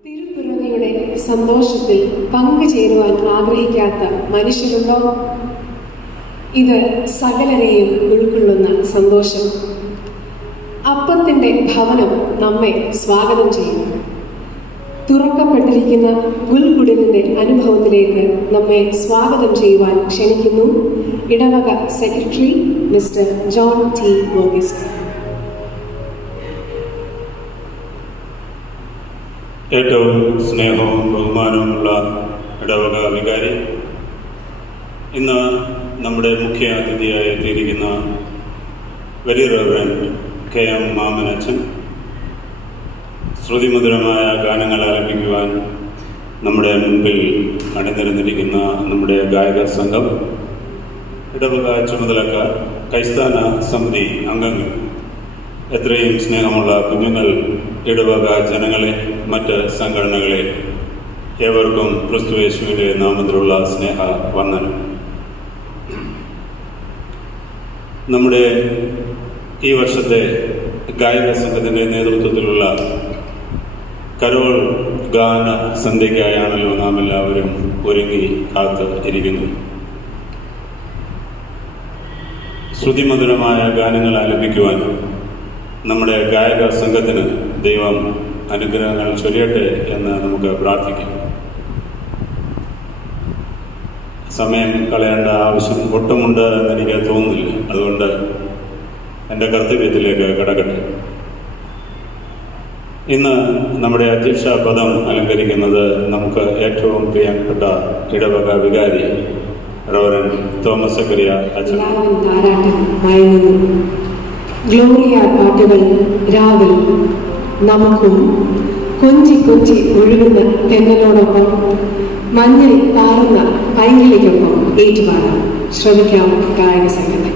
തിരുപ്പിറവിയുടെ സന്തോഷത്തിൽ പങ്കുചേരുവാൻ ആഗ്രഹിക്കാത്ത മനുഷ്യരുണ്ടോ? ഇത് സകലരെയും ഉൾക്കൊള്ളുന്ന സന്തോഷം. അപ്പത്തിൻ്റെ ഭവനം നമ്മെ സ്വാഗതം ചെയ്യുന്നു. തുറക്കപ്പെട്ടിരിക്കുന്ന പുൽക്കുടിലിൻ്റെ അനുഭവത്തിലേക്ക് നമ്മെ സ്വാഗതം ചെയ്യുവാൻ ക്ഷണിക്കുന്നു ഇടവക secretary mister John T Varghese. ഏറ്റവും സ്നേഹവും ബഹുമാനവുമുള്ള ഇടവക വികാരി, ഇന്ന് നമ്മുടെ മുഖ്യ അതിഥിയായി എത്തിയിരിക്കുന്ന വെരി റവറൻഡ് കെ എം മാമനച്ചൻ, ശ്രുതിമധുരമായ ഗാനങ്ങൾ ആലപിക്കുവാൻ നമ്മുടെ മുൻപിൽ അണിനിരന്നിരിക്കുന്ന നമ്മുടെ ഗായക സംഘം, ഇടവക ചുമതലക്കാർ, കൈസ്ഥാന സമിതി അംഗങ്ങൾ, എത്രയും സ്നേഹമുള്ള കുഞ്ഞുങ്ങൾ, ഇടവക ജനങ്ങളെ, മറ്റ് സംഘടനകളെ, ഏവർക്കും ക്രിസ്തുയേശുവിൻ്റെ നാമത്തിലുള്ള സ്നേഹ വന്ദനം. നമ്മുടെ ഈ വർഷത്തെ ഗായക സംഘത്തിൻ്റെ നേതൃത്വത്തിലുള്ള കരോൾ ഗാന സന്ധ്യയ്ക്കായാണല്ലോ നാം എല്ലാവരും ഒരുങ്ങി കാത്ത് ഇരിക്കുന്നു. ശ്രുതിമധുരമായ ഗാനങ്ങൾ ആലപിക്കുവാൻ നമ്മുടെ ഗായക സംഘത്തിന് ദൈവം അനുഗ്രഹങ്ങൾ ചൊരിയട്ടെ എന്ന് നമുക്ക് പ്രാർത്ഥിക്കാം. സമയം കളയേണ്ട ആവശ്യം ഒട്ടുമുണ്ട് എന്നെനിക്ക് തോന്നുന്നില്ല. അതുകൊണ്ട് എൻ്റെ കർത്തവ്യത്തിലേക്ക് കടക്കട്ടെ. ഇന്ന് നമ്മുടെ അധ്യക്ഷ പദം അലങ്കരിക്കുന്നത് നമുക്ക് ഏറ്റവും പ്രിയപ്പെട്ട ഇടവക വികാരി റവറൻഡ് തോമസ് സക്കറിയ അച്ഛൻ. ഗ്ലോറിയ പാട്ടുകൾ രാവിലെ നമുക്കും കൊഞ്ചി കൊഞ്ചി ഒഴുകുന്ന തെന്നലോടൊപ്പം മഞ്ഞിൽ പാറുന്ന പൈങ്കിളിക്കൊപ്പം ഏറ്റുപാടാം. ശ്രമിക്കാം ഗായക സംഘത്തെ.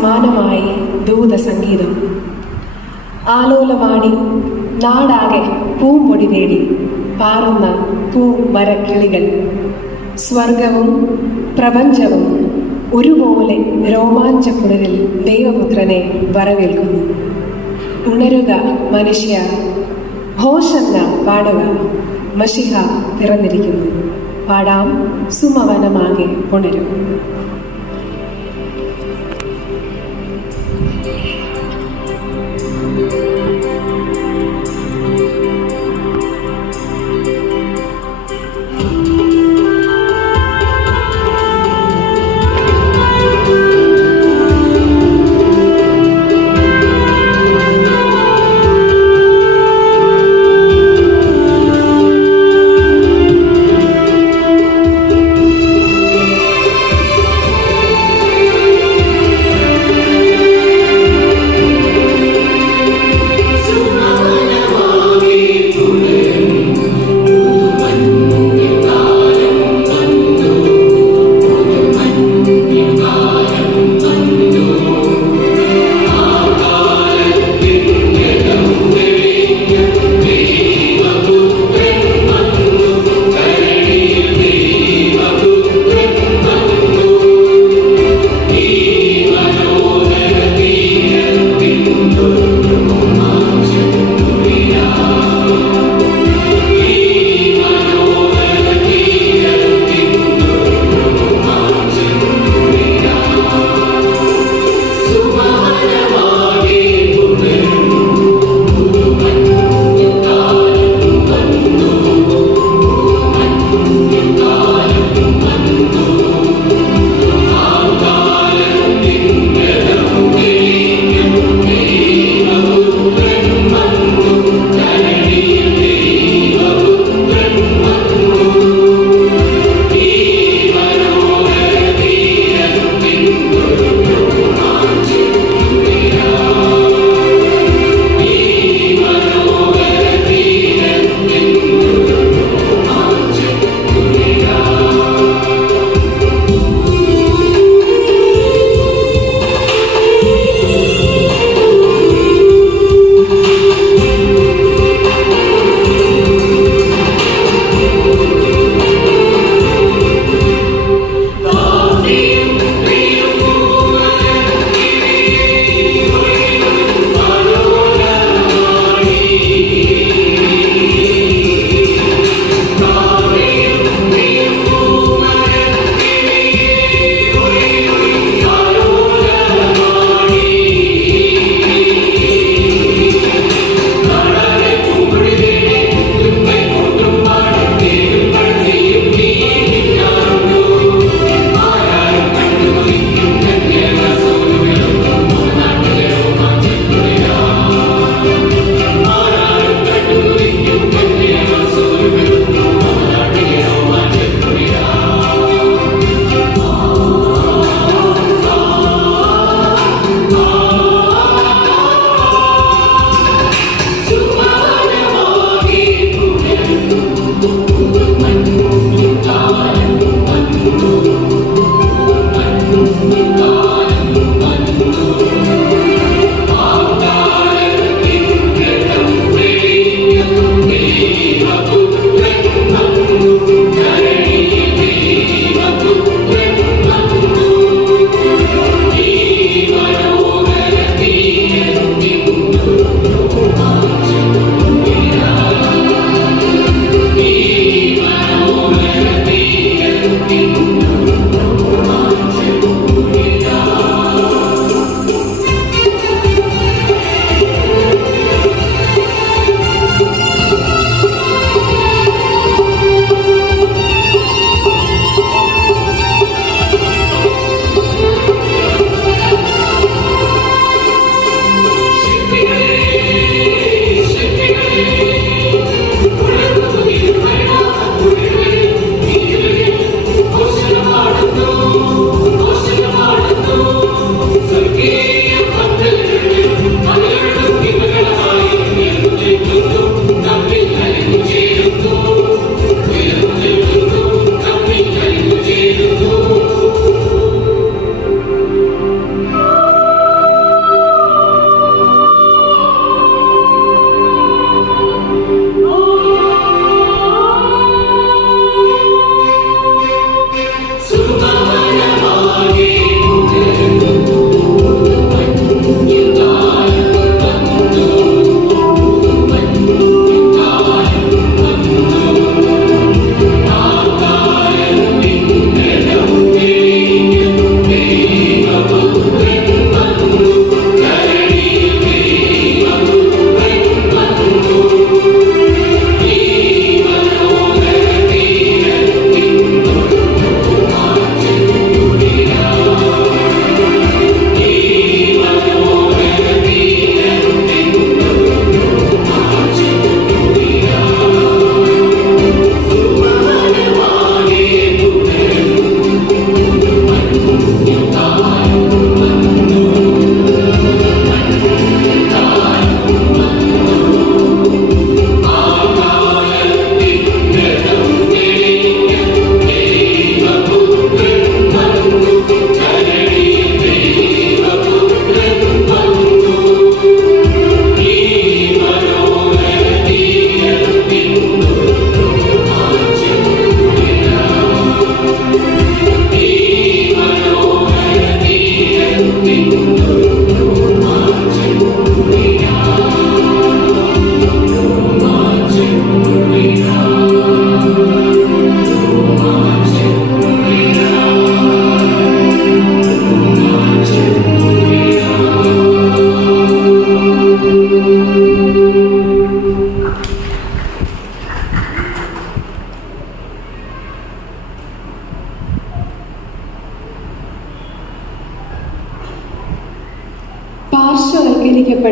സമാനമായി ദൂതസംഗീതം. ആലോലമാടി നാടാകെ പൂമ്പൊടി തേടി പാറുന്ന പൂമരക്കിളികൾ. സ്വർഗവും പ്രപഞ്ചവും ഒരുപോലെ രോമാഞ്ചക്കുളിരിൽ ദൈവപുത്രനെ വരവേൽക്കുന്നു. ഉണരുക മനുഷ്യ, ഹോശന്ന പാടുക, മഷിഹ പിറന്നിരിക്കുന്നു. പാടാം, സുമവനമാകെ ഉണരും.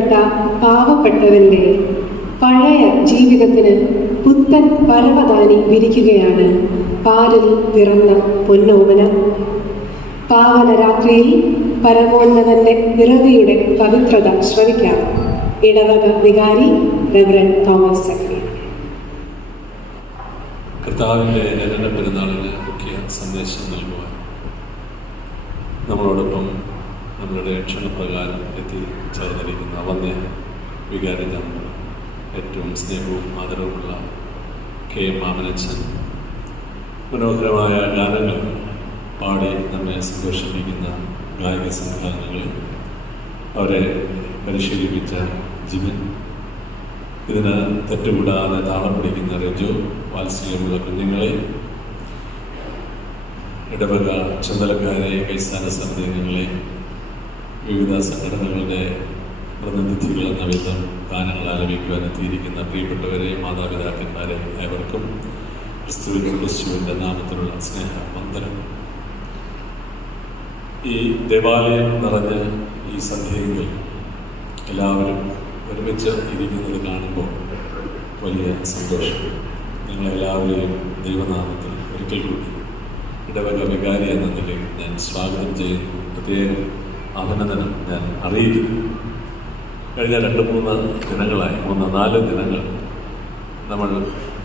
ഒറ്റപ്പെട്ട പാവപ്പെട്ടവന്റെ പഴയ ജീവിതത്തിന് പുത്തൻ പരവതാനി വിരിക്കുകയാണ് പാലിൽ പിറന്ന പൊന്നോമന. പാവന രാത്രിയിൽ പരമോന്നതന്റെ പിറവിയുടെ പവിത്രത ശ്രവിക്കാം. ഇടവക വികാരി റെവറൻഡ് തോമസ് സക്കറിയ. കർത്താവിൻ്റെ ജനന പെരുന്നാളിന് മുഖ്യ സന്ദേശം നൽകുവാൻ നമ്മളോടൊപ്പം നമ്മളുടെ ക്ഷണപ്രകാരം എത്തിച്ചേർന്നിരിക്കുന്ന വന്യ വികാരികൾ, ഏറ്റവും സ്നേഹവും ആദരവുമുള്ള KM മാമനച്ചൻ, മനോഹരമായ ഗാനങ്ങൾ പാടി നമ്മെ സന്തോഷിപ്പിക്കുന്ന ഗായക സംഘാംഗങ്ങൾ, അവരെ പരിശീലിപ്പിച്ച ജിമിൻ, ഇതിന് തെറ്റുകൂടാതെ താളം പിടിക്കുന്ന രജു, വാത്സല്യമുള്ള കുഞ്ഞുങ്ങളെ, ഇടവക ചുമതലക്കാരെ, കൈസ്ഥാന സമിതികളെ, വിവിധ സംഘടനകളുടെ പ്രതിനിധികൾ എന്ന വിധം ഗാനങ്ങൾ ആലപിക്കുവാൻ എത്തിയിരിക്കുന്ന പ്രിയപ്പെട്ടവരെ, മാതാപിതാക്കന്മാരെ, ഏവർക്കും ക്രിസ്തുവിൻ്റെ നാമത്തിലുള്ള സ്നേഹവന്ദനം. ഈ ദേവാലയം നിറഞ്ഞ ഈ സന്ധ്യയിൽ എല്ലാവരും ഒരുമിച്ച് ഇരിക്കുന്നത് കാണുമ്പോൾ വലിയ സന്തോഷം. നിങ്ങളെല്ലാവരെയും ദൈവനാമത്തിൽ ഒരിക്കൽ കൂടി ഇടവക വികാരി എന്ന നിലയിൽ ഞാൻ സ്വാഗതം ചെയ്യുന്നു. പ്രത്യേകം അഭിനന്ദനം ഞാൻ അറിയിക്കുന്നു. കഴിഞ്ഞ 2-3 ദിനങ്ങളായി, 3-4 ദിനങ്ങൾ നമ്മൾ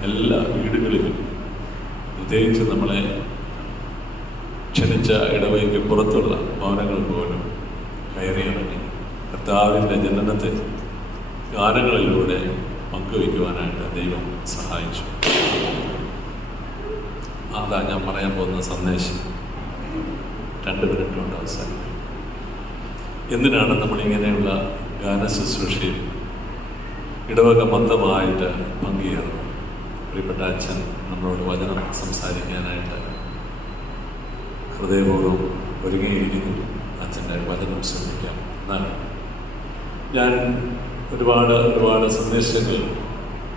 എല്ലാ വീടുകളിലും, പ്രത്യേകിച്ച് നമ്മളെ ക്ഷണിച്ച ഇടവകയ്ക്ക് പുറത്തുള്ള ഭവനങ്ങൾ പോലും കയറിയിറങ്ങി കർത്താവിൻ്റെ ജനനത്തെ ഗാനങ്ങളിലൂടെ പങ്കുവയ്ക്കുവാനായിട്ട് ദൈവം സഹായിച്ചു. അതാ ഞാൻ പറയാൻ പോകുന്ന സന്ദേശം. 2 മിനിറ്റ് കൊണ്ട് അവസാനിക്കും. എന്തിനാണ് നമ്മളിങ്ങനെയുള്ള ഗാന ശുശ്രൂഷയിൽ ഇടവക മൊത്തമായിട്ട് പങ്കുചേർന്നത്? പ്രിയപ്പെട്ട അച്ഛൻ നമ്മളോട് വചനം സംസാരിക്കാനായിട്ട് ഹൃദയപൂർവ്വം ഒരുങ്ങിയിരിക്കുന്നു. അച്ഛൻ്റെ വചനം ശ്രദ്ധിക്കാം. എന്നാൽ ഞാൻ ഒരുപാട് സന്ദേശങ്ങൾ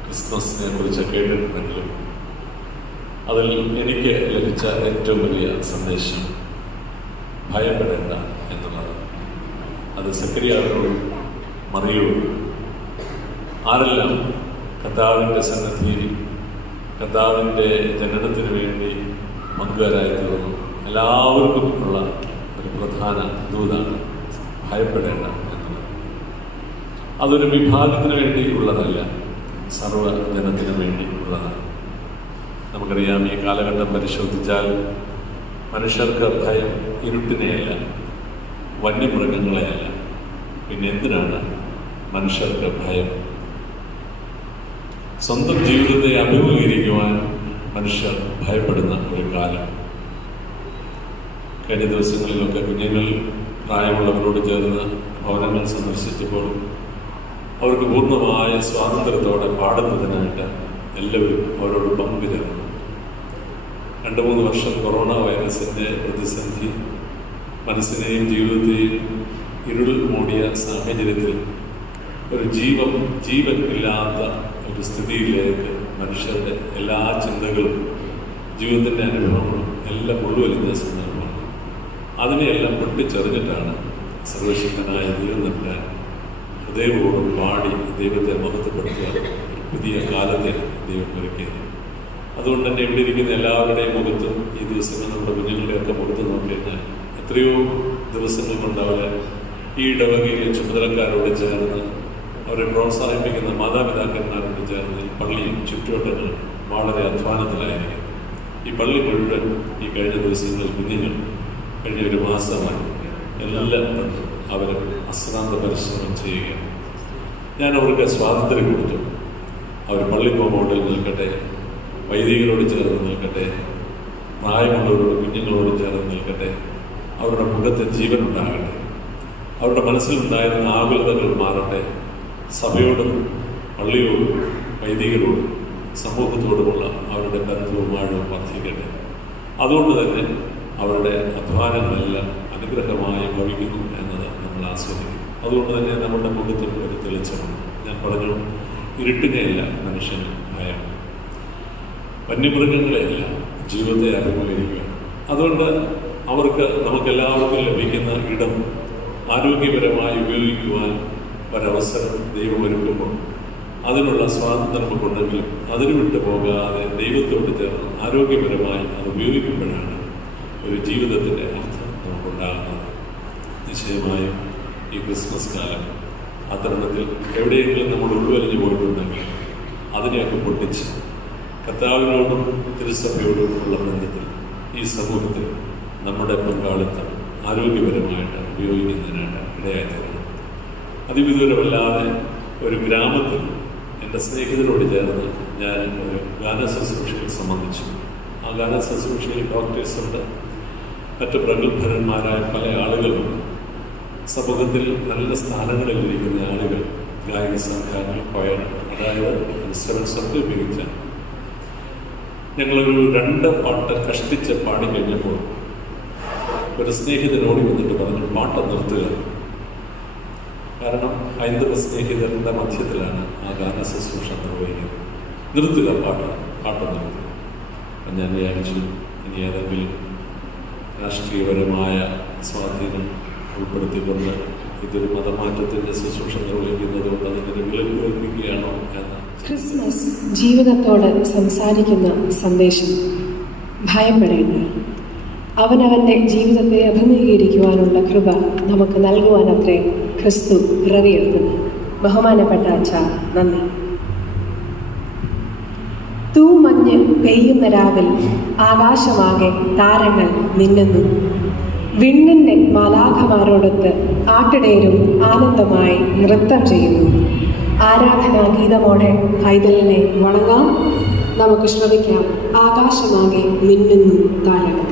ക്രിസ്മസിനെ കുറിച്ച് കേട്ടിട്ടുണ്ടെങ്കിലും അതിൽ എനിക്ക് ലഭിച്ച ഏറ്റവും വലിയ സന്ദേശം ഭയപ്പെടേണ്ട എന്നുള്ളത്. അത് സക്കറിയായോടും മറിയോടും, ആരെല്ലാം കർത്താവിൻ്റെ സന്നിധിയിൽ കർത്താവിൻ്റെ ജനനത്തിന് വേണ്ടി പങ്കുകാരായി തീർന്നു, എല്ലാവർക്കും ഉള്ള ഒരു പ്രധാന ദൂതാണ് ഭയപ്പെടേണ്ട എന്നുള്ളത്. അതൊരു വിഭാഗത്തിന് വേണ്ടി ഉള്ളതല്ല, സർവ്വജനത്തിനു വേണ്ടി ഉള്ളതാണ്. നമുക്കറിയാം, ഈ കാലഘട്ടം പരിശോധിച്ചാൽ മനുഷ്യർക്ക് ഭയം ഇരുട്ടിനെയല്ല, വന്യമൃഗങ്ങളെയല്ല. പിന്നെ എന്തിനാണ് മനുഷ്യർക്ക് ഭയം? സ്വന്തം ജീവിതത്തെ അഭിമുഖീകരിക്കുവാൻ മനുഷ്യർ ഭയപ്പെടുന്ന ഒരു കാലം. കഴിഞ്ഞ ദിവസങ്ങളിലൊക്കെ കുഞ്ഞുങ്ങൾ പ്രായമുള്ളവരോട് ചേർന്ന് ഭവനങ്ങൾ സന്ദർശിച്ചപ്പോൾ അവർക്ക് പൂർണ്ണമായ സ്വാതന്ത്ര്യത്തോടെ പാടുന്നതിനായിട്ട് എല്ലാവരും അവരോട് പങ്കുചേർന്നു. 2-3 വർഷം കൊറോണ വൈറസിൻ്റെ പ്രതിസന്ധി മനസ്സിനെയും ജീവിതത്തെയും ഇരുൾ മൂടിയ സാഹചര്യത്തിൽ ഒരു ജീവൻ ഇല്ലാത്ത ഒരു സ്ഥിതിയിലേക്ക് മനുഷ്യരുടെ എല്ലാ ചിന്തകളും ജീവിതത്തിൻ്റെ അനുഭവങ്ങളും എല്ലാം ഉൾവലിഞ്ഞ സന്ദർഭമാണ്. അതിനെയെല്ലാം പൊട്ടിച്ചെറിഞ്ഞിട്ടാണ് സർവശക്തനായ ദൈവം തമ്പുരാൻ ഹൃദയപൂർവ്വം പാടി ദൈവത്തെ മഹത്വപ്പെടുത്തുക പുതിയ കാലത്തെ ദൈവം ഒരുക്കിയത്. അതുകൊണ്ട് തന്നെ ഇവിടെ ഇരിക്കുന്ന എല്ലാവരുടെയും മുഖത്തും ഈ ദിവസങ്ങൾ നമ്മുടെ കുഞ്ഞുങ്ങളുടെയൊക്കെ മുഖത്ത് നോക്കിക്കഴിഞ്ഞാൽ എത്രയോ ദിവസങ്ങൾ കൊണ്ട് അവരെ ഈ ഇടവകയിലെ ചുമതലക്കാരോട് ചേർന്ന് അവരെ പ്രോത്സാഹിപ്പിക്കുന്ന മാതാപിതാക്കന്മാരോട് ചേർന്ന് ഈ പള്ളിയും ചുറ്റുവട്ടങ്ങളും വളരെ അധ്വാനത്തിലായിരിക്കും. ഈ പള്ളി മുഴുവൻ ഈ കഴിഞ്ഞ ദിവസങ്ങളിൽ കുഞ്ഞുങ്ങൾ കഴിഞ്ഞ 1 മാസമായി എല്ലാം അവർ അശ്രാന്ത പരിശ്രമം ചെയ്യുകയാണ്. ഞാൻ അവർക്ക് സ്വാതന്ത്ര്യം കൊടുത്തു. അവർ പള്ളി കോമ്പൗണ്ടിൽ നിൽക്കട്ടെ, വൈദികരോട് ചേർന്ന് നിൽക്കട്ടെ, പ്രായമുള്ളവരോട് കുഞ്ഞുങ്ങളോട് ചേർന്ന് നിൽക്കട്ടെ, അവരുടെ മുഖത്ത് ജീവനുണ്ടാകട്ടെ, അവരുടെ മനസ്സിലുണ്ടായിരുന്ന ആകുലതകൾ മാറട്ടെ, സഭയോടും പള്ളിയോടും വൈദികരോടും സമൂഹത്തോടുമുള്ള അവരുടെ ബന്ധവും ആഴവും വർദ്ധിക്കട്ടെ. അതുകൊണ്ട് തന്നെ അവരുടെ അധ്വാനങ്ങളെല്ലാം അനുഗ്രഹമായി ഭവിക്കുന്നു എന്നത് നമ്മൾ ആസ്വദിക്കും. അതുകൊണ്ട് തന്നെ നമ്മുടെ മുഖത്തും ഒരു തെളിച്ചമാണ്. ഞാൻ പറഞ്ഞു, ഇരുട്ടിനെയല്ല മനുഷ്യന് ഭയം, വന്യമൃഗങ്ങളെയല്ല ജീവിതത്തെ അഭിമുഖീകരിക്കുക. അതുകൊണ്ട് അവർക്ക് നമുക്കെല്ലാവർക്കും ലഭിക്കുന്ന ഇടം ആരോഗ്യപരമായി ഉപയോഗിക്കുവാൻ ഒരവസരം ദൈവം ഒരുക്കുമ്പോൾ അതിനുള്ള സ്വാതന്ത്ര്യം നമുക്കുണ്ടെങ്കിലും അതിന് വിട്ടു പോകാതെ ദൈവത്തോട് ചേർന്ന് ആരോഗ്യപരമായി അത് ഉപയോഗിക്കുമ്പോഴാണ് ഒരു ജീവിതത്തിൻ്റെ അർത്ഥം നമുക്കുണ്ടാകുന്നത്. നിശ്ചയമായും ഈ ക്രിസ്മസ് കാലം ആ തരുണത്തിൽ എവിടെയെങ്കിലും നമ്മൾ ഉൾവലിഞ്ഞു പോയിട്ടുണ്ടെങ്കിൽ അതിനെയൊക്കെ പൊട്ടിച്ച് കർത്താവിനോടും തിരുസഭയോടും ഉള്ള ബന്ധത്തിൽ ഈ സമൂഹത്തിൽ നമ്മുടെ പങ്കാളിത്തം ആരോഗ്യപരമായിട്ട് ഉപയോഗിക്കുന്നതിനായിട്ട് ഇടയായിത്തീരണം. അതിവിദൂരമല്ലാതെ ഒരു ഗ്രാമത്തിൽ എൻ്റെ സ്നേഹിതരോട് ചേർന്ന് ഞാൻ ഒരു ഗാന ശുശ്രൂഷയിൽ സംബന്ധിച്ചു. ആ ഗാന ശുശ്രൂഷയിൽ ഡോക്ടേഴ്സുണ്ട്, മറ്റ് പ്രഗത്ഭരന്മാരായ പല ആളുകളുണ്ട്. സമൂഹത്തിൽ നല്ല സ്ഥാനങ്ങളിലിരിക്കുന്ന ആളുകൾ, ഗായക സംഘങ്ങൾ, കൊയർ, അതായത് ഇൻസ്ട്രുമെൻസ് ഒക്കെ ഉപയോഗിച്ച ഞങ്ങളൊരു 2 പാട്ട് കഷ്ടിച്ച് പാടിക്കഴിഞ്ഞപ്പോൾ ഒരു സ്നേഹിതനോടി വന്നിട്ട് പറഞ്ഞു, പാട്ട് നിർത്തുക. കാരണം ഹൈന്ദവ സ്നേഹിതരുടെ മധ്യത്തിലാണ് ആ ഗാന ശുശ്രൂഷ നിർവഹിക്കുന്നത്. നിർത്തുക, പാട്ട് നിർത്തുക. അപ്പം ഞാൻ വിചാരിച്ചു, ഇനി ഏതെങ്കിലും രാഷ്ട്രീയപരമായ സ്വാധീനം ഉൾപ്പെടുത്തിക്കൊണ്ട് ഇതൊരു മതമാറ്റത്തിൻ്റെ ശുശ്രൂഷ നിർവഹിക്കുന്നതുകൊണ്ട് അതിൻ്റെ വിലക്ക് കൽപ്പിക്കുകയാണോ എന്ന്. ക്രിസ്മസ് ജീവിതത്തോട് സംസാരിക്കുന്ന സന്ദേശം. ഭയപ്പെടേണ്ട, അവനവൻ്റെ ജീവിതത്തെ അഭിമുഖീകരിക്കുവാനുള്ള കൃപ നമുക്ക് നൽകുവാനത്രേ ക്രിസ്തു പിറവിയെടുക്കുന്നത്. ബഹുമാനപ്പെട്ട അച്ഛാ, നന്ദി. തൂമഞ്ഞ് പെയ്യുന്ന രാവിൽ ആകാശമാകെ താരങ്ങൾ മിന്നുന്നു. വിണ്ണിൻ്റെ മാലാഖമാരോടൊത്ത് ആട്ടിടയരും ആനന്ദമായി നൃത്തം ചെയ്യുന്നു. ആരാധനാഗീതമോടെ പൈതലിനെ വണങ്ങാം. നമുക്ക് ശ്രമിക്കാം. ആകാശമാകെ മിന്നുന്നു താരങ്ങൾ.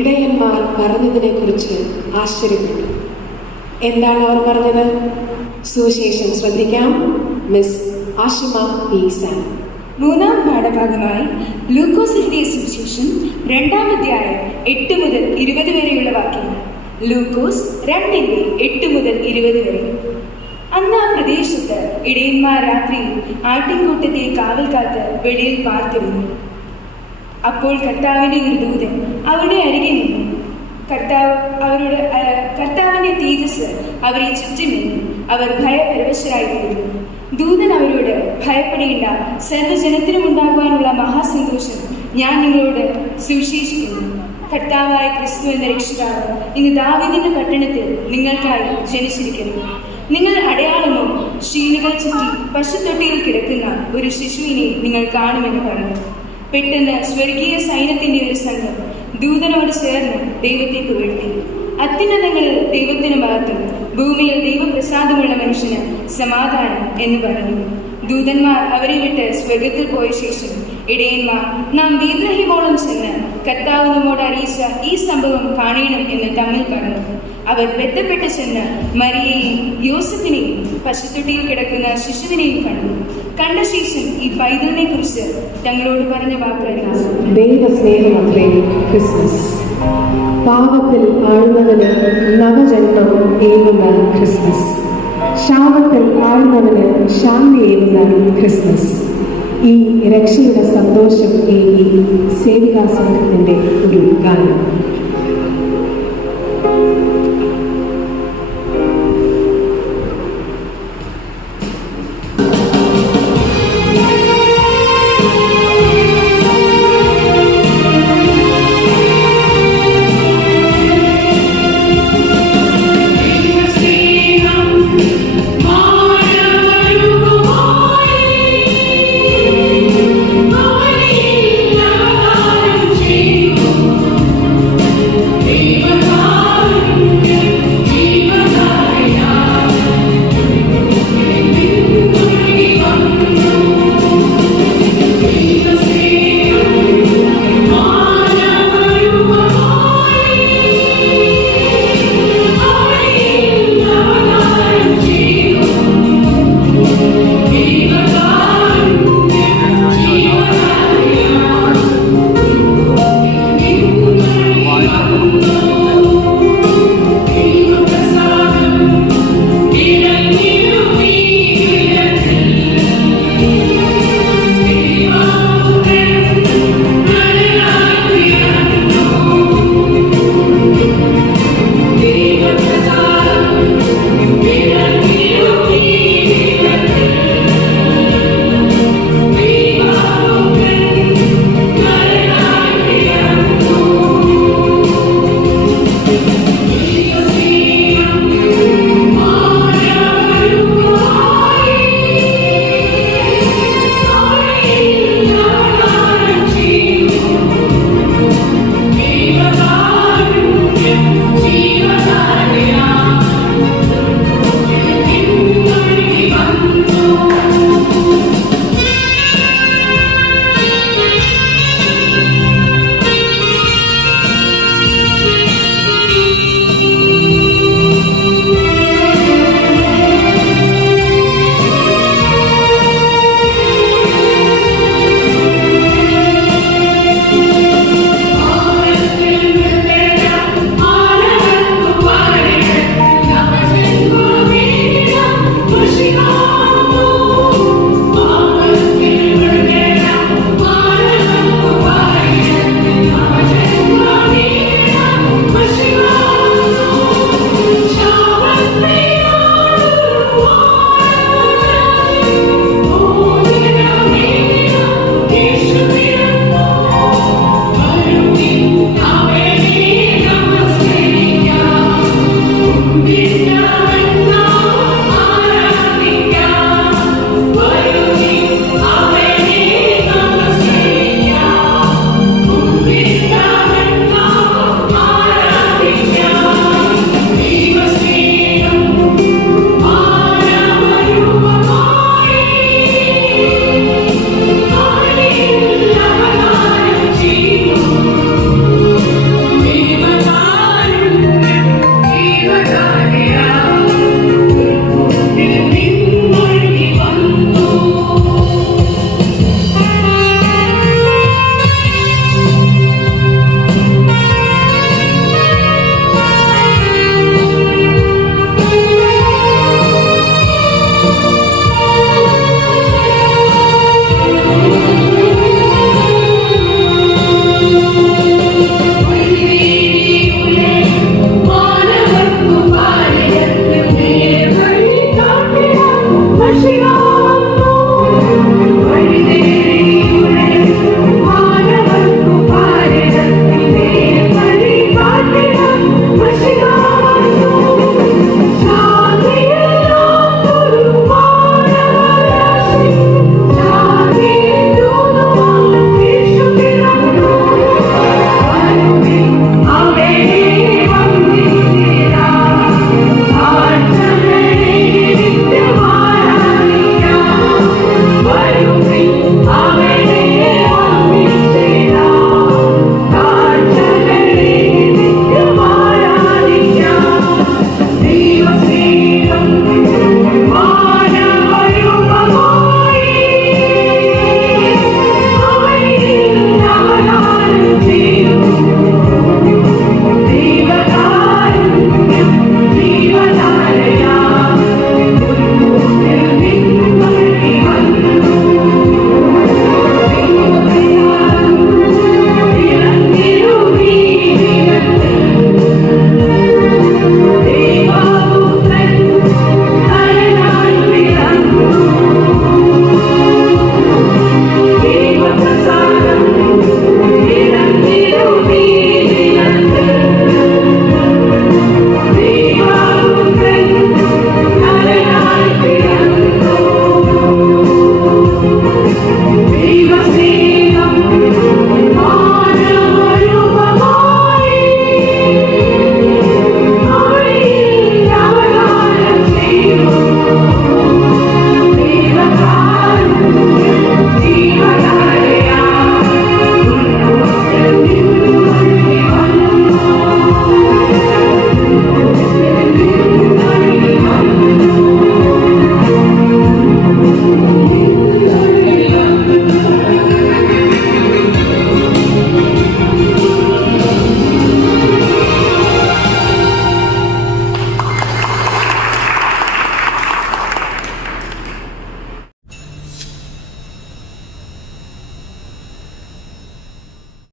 ഇടയന്മാർ പറഞ്ഞതിനെക്കുറിച്ച് ആശ്ചര്യപ്പെട്ടു. എന്താണ് അവർ പറഞ്ഞത്? സുവിശേഷം ശ്രദ്ധിക്കാം. Miss Ashima P. സാം. മൂന്നാം പാഠഭാഗമായി ലൂക്കോസ് എഴുതിയ സുവിശേഷം 2-ാം അധ്യായം 8 മുതൽ 20 വരെയുള്ള വാക്യങ്ങൾ. ലൂക്കോസ് 2:8 മുതൽ 20 വരെ. അന്ന് ആ പ്രദേശത്ത് ഇടയന്മാർ രാത്രിയിൽ ആട്ടിൻകൂട്ടത്തെ കാവൽ കാത്ത് വെളിയിൽ പാർത്തിരുന്നു. അപ്പോൾ കർത്താവിന്റെ ഒരു ദൂതൻ അവരുടെ അരികെ നിന്നു. കർത്താവിന്റെ തേജസ് അവരെ ചുറ്റും നിന്നു. അവർ ഭയപരവശരായിരുന്നു. ദൂതൻ അവരോട്, ഭയപ്പെടേണ്ട, സർവ്വജനത്തിനും ഉണ്ടാകുവാനുള്ള മഹാസന്തോഷം ഞാൻ നിങ്ങളോട് സുവിശേഷിക്കുന്നു. കർത്താവായ ക്രിസ്തു എന്ന രക്ഷിതാവ് ഇന്ന് ദാവീദിന്റെ പട്ടണത്തിൽ നിങ്ങൾക്കായി ജനിച്ചിരിക്കുന്നു. നിങ്ങൾ അടയാളമോ ക്ഷീണികൾ ചുറ്റി പശുത്തൊട്ടിയിൽ കിടക്കുന്ന ഒരു ശിശുവിനെ നിങ്ങൾ കാണുമെന്ന് പറഞ്ഞു. പെട്ടെന്ന് സ്വർഗീയ സൈന്യത്തിന്റെ ഒരു സംഘം ദൂതനോട് ചേർന്ന് ദൈവത്തെ പുകഴ്ത്തി. അത്യുന്നതങ്ങളിൽ ദൈവത്തിന് മഹത്വം, ഭൂമിയിൽ ദൈവപ്രസാദമുള്ള മനുഷ്യന് സമാധാനം എന്ന് പറഞ്ഞു. ദൂതന്മാർ അവരെ വിട്ട് സ്വർഗത്തിൽ പോയ ശേഷം ഇടയന്മാർ, നാം ബേത്ലഹേമോളം ചെന്ന് കർത്താവ് നമ്മോട് അറിയിച്ച ഈ സംഭവം കാണണം എന്ന് തമ്മിൽ പറഞ്ഞു. അവർ ബന്ധപ്പെട്ട് ചെന്ന് മറിയയെയും യോസഫിനെയും പശുത്തൊട്ടിയിൽ കിടക്കുന്ന ശിശുവിനെയും കണ്ടു. കണ്ട ശേഷം ഈ പൈതലിനെ കുറിച്ച് തങ്ങളോട് പറഞ്ഞ വാക്കുകൾ. ദൈവസ്നേഹമത്രേ ക്രിസ്മസ്. പാപത്തിൽ ആഴുന്നവന് നവജന്മം ഏകുന്ന ക്രിസ്മസ്. ശാപത്തിൽ ആഴുന്നവന് ശാന്തി ഏകുന്ന ക്രിസ്മസ്. ഈ രക്ഷയുടെ സന്തോഷം ഏകി സേവികാ സംഘത്തിന്റെ ഒരു ഗാനം.